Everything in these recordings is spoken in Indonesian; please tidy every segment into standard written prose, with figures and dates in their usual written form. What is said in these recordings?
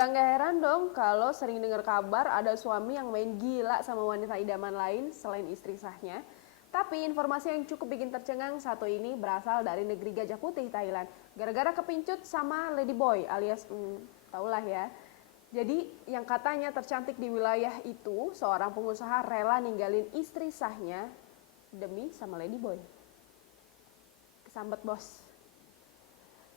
Udah nggak heran dong kalau sering dengar kabar ada suami yang main gila sama wanita idaman lain selain istri sahnya. Tapi informasi yang cukup bikin tercengang satu ini berasal dari negeri Gajah Putih, Thailand. Gara-gara kepincut sama ladyboy alias, taulah ya. Jadi yang katanya tercantik di wilayah itu, seorang pengusaha rela ninggalin istri sahnya demi sama ladyboy. Kesambet bos.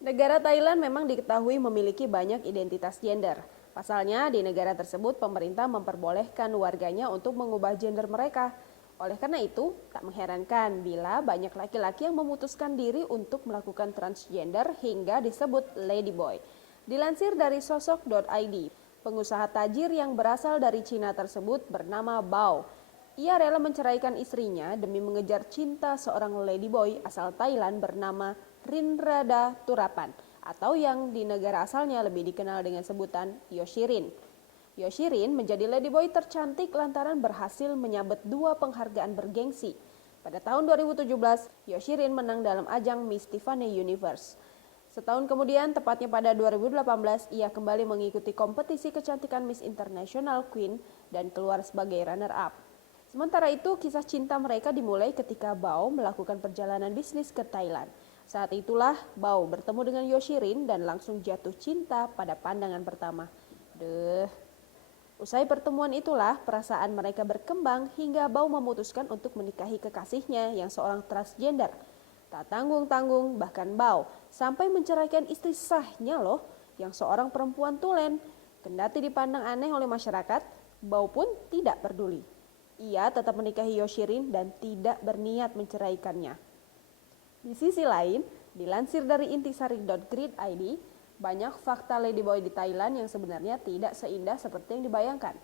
Negara Thailand memang diketahui memiliki banyak identitas gender. Pasalnya, di negara tersebut pemerintah memperbolehkan warganya untuk mengubah gender mereka. Oleh karena itu, tak mengherankan bila banyak laki-laki yang memutuskan diri untuk melakukan transgender hingga disebut ladyboy. Dilansir dari sosok.id, pengusaha tajir yang berasal dari Cina tersebut bernama Bao. Ia rela menceraikan istrinya demi mengejar cinta seorang ladyboy asal Thailand bernama Rinrada Turapan, atau yang di negara asalnya lebih dikenal dengan sebutan Yoshirin. Yoshirin menjadi ladyboy tercantik lantaran berhasil menyabet 2 penghargaan bergengsi. Pada tahun 2017, Yoshirin menang dalam ajang Miss Tiffany Universe. Setahun kemudian, tepatnya pada 2018, ia kembali mengikuti kompetisi kecantikan Miss International Queen dan keluar sebagai runner-up. Sementara itu, kisah cinta mereka dimulai ketika Bao melakukan perjalanan bisnis ke Thailand. Saat itulah Bao bertemu dengan Yoshirin dan langsung jatuh cinta pada pandangan pertama. Usai pertemuan itulah perasaan mereka berkembang hingga Bao memutuskan untuk menikahi kekasihnya yang seorang transgender. Tak tanggung-tanggung bahkan Bao sampai menceraikan istri sahnya loh yang seorang perempuan tulen. Kendati dipandang aneh oleh masyarakat, Bao pun tidak peduli. Ia tetap menikahi Yoshirin dan tidak berniat menceraikannya. Di sisi lain, dilansir dari intisari.grid.id, banyak fakta ladyboy di Thailand yang sebenarnya tidak seindah seperti yang dibayangkan.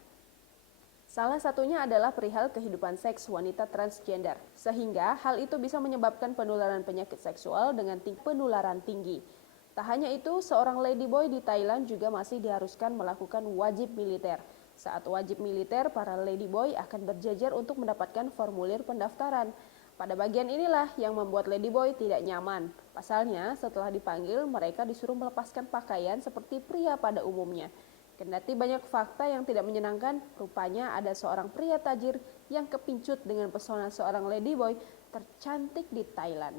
Salah satunya adalah perihal kehidupan seks wanita transgender, sehingga hal itu bisa menyebabkan penularan penyakit seksual dengan penularan tinggi. Tak hanya itu, seorang ladyboy di Thailand juga masih diharuskan melakukan wajib militer. Saat wajib militer, para ladyboy akan berjejer untuk mendapatkan formulir pendaftaran. Pada bagian inilah yang membuat ladyboy tidak nyaman. Pasalnya, setelah dipanggil, mereka disuruh melepaskan pakaian seperti pria pada umumnya. Kendati banyak fakta yang tidak menyenangkan, rupanya ada seorang pria tajir yang kepincut dengan pesona seorang ladyboy tercantik di Thailand.